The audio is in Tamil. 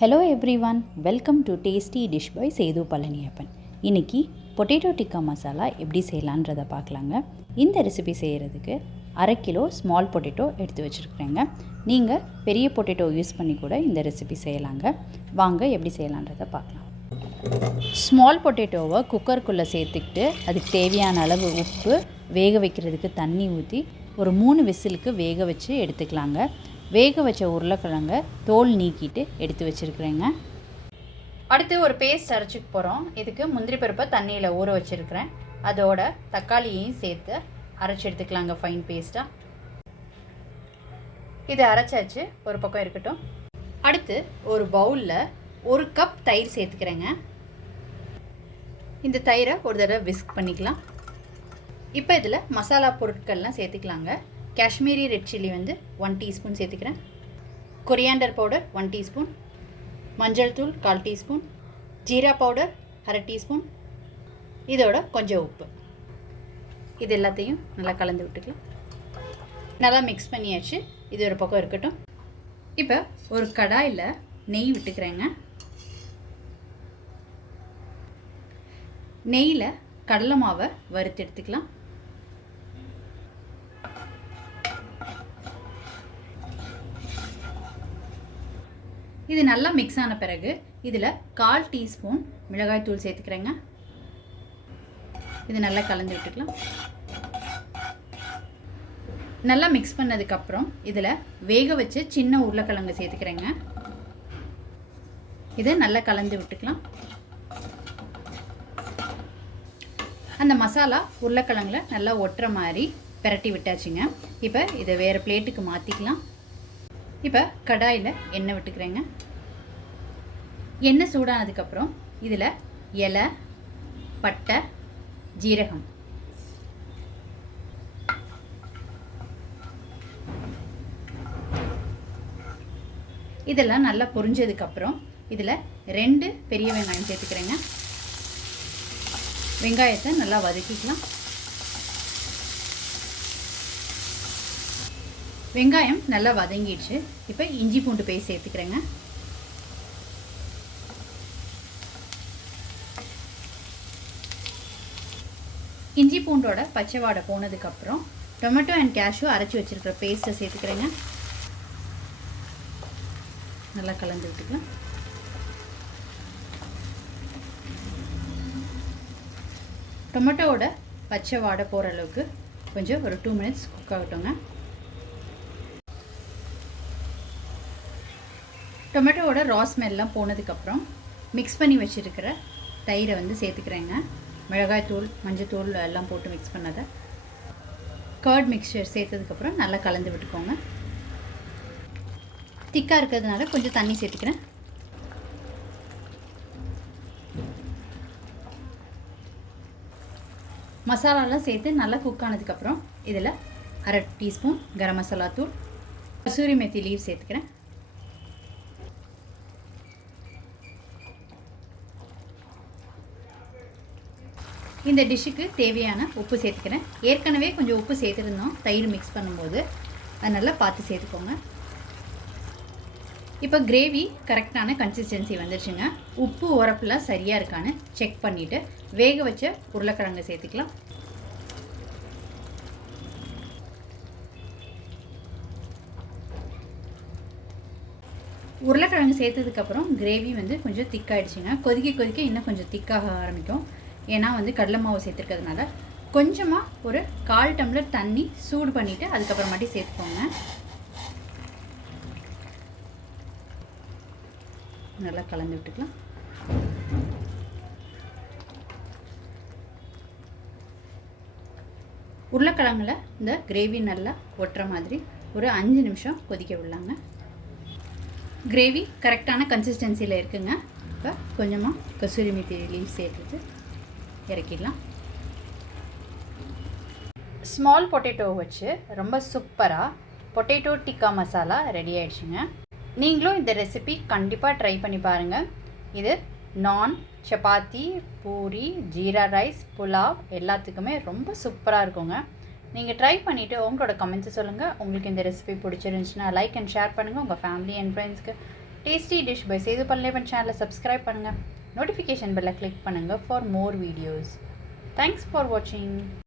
Hello everyone, welcome to tasty dish by Sethu Palaniappan. இன்றைக்கி பொட்டேட்டோ டிக்கா மசாலா எப்படி செய்யலான்றதை பார்க்கலாங்க. இந்த ரெசிபி செய்கிறதுக்கு 1/2 கிலோ ஸ்மால் பொட்டேட்டோ எடுத்து வச்சுருக்குறேங்க. நீங்கள் பெரிய பொட்டேட்டோ யூஸ் பண்ணி கூட இந்த ரெசிபி செய்யலாங்க. வாங்க எப்படி செய்யலான்றதை பார்க்கலாம். ஸ்மால் பொட்டேட்டோவை குக்கருக்குள்ளே சேர்த்துக்கிட்டு அதுக்கு தேவையான அளவு உப்பு, வேக வைக்கிறதுக்கு தண்ணி ஊற்றி ஒரு 3 விசிலுக்கு வேக வச்சு எடுத்துக்கலாங்க. வேக வச்ச உருளைக்கிழங்க தோல் நீக்கிட்டு எடுத்து வச்சுருக்குறேங்க. அடுத்து ஒரு பேஸ்ட் அரைச்சிக்க போகிறோம். இதுக்கு முந்திரி பருப்பை தண்ணியில் ஊற வச்சுருக்கிறேன். அதோட தக்காளியையும் சேர்த்து அரைச்சி எடுத்துக்கலாங்க ஃபைன் பேஸ்ட்டாக. இது அரைச்சாச்சு, ஒரு பக்கம் இருக்கட்டும். அடுத்து ஒரு பவுலில் 1 கப் தயிர் சேர்த்துக்கிறேங்க. இந்த தயிரை ஒரு தடவை விஸ்க் பண்ணிக்கலாம். இப்போ இதில் மசாலா பொருட்கள்லாம் சேர்த்துக்கலாங்க. காஷ்மீரி ரெட் சில்லி 1 டீஸ்பூன் சேர்த்துக்கிறேன். கொரியாண்டர் பவுடர் 1 டீஸ்பூன், மஞ்சள் தூள் 1/4 டீஸ்பூன், ஜீரா பவுடர் 1/2 டீஸ்பூன், இதோட கொஞ்சம் உப்பு. இது எல்லாத்தையும் நல்லா கலந்து விட்டுக்கலாம். நல்லா மிக்ஸ் பண்ணியாச்சு, இது ஒரு பக்கம் இருக்கட்டும். இப்போ ஒரு கடாயில் நெய் விட்டுக்கிறேங்க. நெய்யில் கடலை மாவை வறுத்து எடுத்துக்கலாம். இது நல்லா மிக்ஸ் ஆன பிறகு இதில் 1/4 டீஸ்பூன் மிளகாய் தூள் சேர்த்துக்கிறேங்க. இது நல்லா கலந்து விட்டுக்கலாம். நல்லா மிக்ஸ் பண்ணதுக்கப்புறம் இதில் வேக வச்சு சின்ன உருளைக்கிழங்கு சேர்த்துக்கிறேங்க. இதை நல்லா கலந்து விட்டுக்கலாம். அந்த மசாலா உருளைக்கிழங்குல நல்லா ஒட்டுற மாதிரி பிரட்டி விட்டாச்சுங்க. இப்போ இதை வேறு பிளேட்டுக்கு மாற்றிக்கலாம். இப்போ கடாயில் எண்ணெய் விட்டுக்கிறேங்க. எண்ணெய் சூடானதுக்கப்புறம் இதில் இலை, பட்டை, ஜீரகம், இதெல்லாம் நல்லா பொரிஞ்சதுக்கப்புறம் இதில் 2 பெரிய வெங்காயம் சேர்த்துக்கிறேங்க. வெங்காயத்தை நல்லா வதக்கிக்கலாம். வெங்காயம் நல்லா வதங்கிடுச்சு. இப்போ இஞ்சி பூண்டு பேஸ்ட் சேர்த்துக்கிறேங்க. இஞ்சி பூண்டோட பச்சை வாடை போனதுக்கப்புறம் டொமேட்டோ அண்ட் கேஷ்யூ அரைச்சி வச்சுருக்கிற பேஸ்ட்டை சேர்த்துக்கிறேங்க. நல்லா கலந்து விட்டுக்கலாம். டொமேட்டோவோட பச்சை வாடை போகிற அளவுக்கு கொஞ்சம் ஒரு 2 மினிட்ஸ் குக் ஆகட்டுங்க. டொமேட்டோவோட ரா ஸ்மெல்லாம் போனதுக்கப்புறம் மிக்ஸ் பண்ணி வச்சுருக்கிற தயிரை சேர்த்துக்கிறேங்க. மிளகாய் தூள், மஞ்சள் தூள் எல்லாம் போட்டு மிக்ஸ் பண்ணதை கர்ட் மிக்சர் சேர்த்ததுக்கப்புறம் நல்லா கலந்து விட்டுக்கோங்க. திக்காக இருக்கிறதுனால கொஞ்சம் தண்ணி சேர்த்துக்கிறேன். மசாலாலாம் சேர்த்து நல்லா குக் ஆனதுக்கப்புறம் இதில் 1/2 டீஸ்பூன் கரம் மசாலா தூள், கசூரி மெத்தி லீவ் சேர்த்துக்கிறேன். இந்த டிஷ்ஷுக்கு தேவையான உப்பு சேர்த்துக்கிறேன். ஏற்கனவே கொஞ்சம் உப்பு சேர்த்துருந்தோம் தயிர் மிக்ஸ் பண்ணும்போது, அதனால் பார்த்து சேர்த்துக்கோங்க. இப்போ கிரேவி கரெக்டான கன்சிஸ்டன்சி வந்துடுச்சுங்க. உப்பு உரப்புலாம் சரியாக இருக்கான்னு செக் பண்ணிவிட்டு வேக வச்ச உருளைக்கிழங்கு சேர்த்துக்கலாம். உருளைக்கிழங்கு சேர்த்ததுக்கப்புறம் கிரேவி கொஞ்சம் திக்காகிடுச்சுங்க. கொதிக்க கொதிக்க இன்னும் கொஞ்சம் திக்காக ஆரம்பிக்கும். ஏன்னா கடலை மாவு சேர்த்துருக்கிறதுனால கொஞ்சமாக ஒரு 1/4 டம்ளர் தண்ணி சூடு பண்ணிவிட்டு அதுக்கப்புறமாட்டி சேர்த்துக்கோங்க. நல்லா கலந்து விட்டுக்கலாம். உருளைக்கிழங்குல இந்த கிரேவி நல்லா ஒட்டுற மாதிரி ஒரு 5 நிமிஷம் கொதிக்க விடலாங்க. கிரேவி கரெக்டான கன்சிஸ்டன்சியில் இருக்குங்க. இப்போ கொஞ்சமாக கசூரி மெத்தி லீவ் சேர்த்துட்டு இறக்கிடலாம். ஸ்மால் பொட்டேட்டோ வச்சு ரொம்ப சூப்பராக பொட்டேட்டோ டிக்கா மசாலா ரெடி ஆகிடுச்சுங்க. நீங்களும் இந்த ரெசிபி கண்டிப்பாக ட்ரை பண்ணி பாருங்கள். இது நான், சப்பாத்தி, பூரி, ஜீரா ரைஸ், புலாவ் எல்லாத்துக்குமே ரொம்ப சூப்பராக இருக்குங்க. நீங்கள் ட்ரை பண்ணிவிட்டு உங்களோட கமெண்ட்ஸை சொல்லுங்கள். உங்களுக்கு இந்த ரெசிபி பிடிச்சிருந்துச்சுன்னா லைக் அண்ட் ஷேர் பண்ணுங்கள். உங்கள் ஃபேமிலி அண்ட் ஃப்ரெண்ட்ஸ்க்கு tasty dish by Sethu Palaniappan சேனலை சப்ஸ்கிரைப் பண்ணுங்கள், நோட்டிஃபிகேஷன் பெல்லை கிளிக் பண்ணுங்கள் for more videos. Thanks for வாட்சிங்.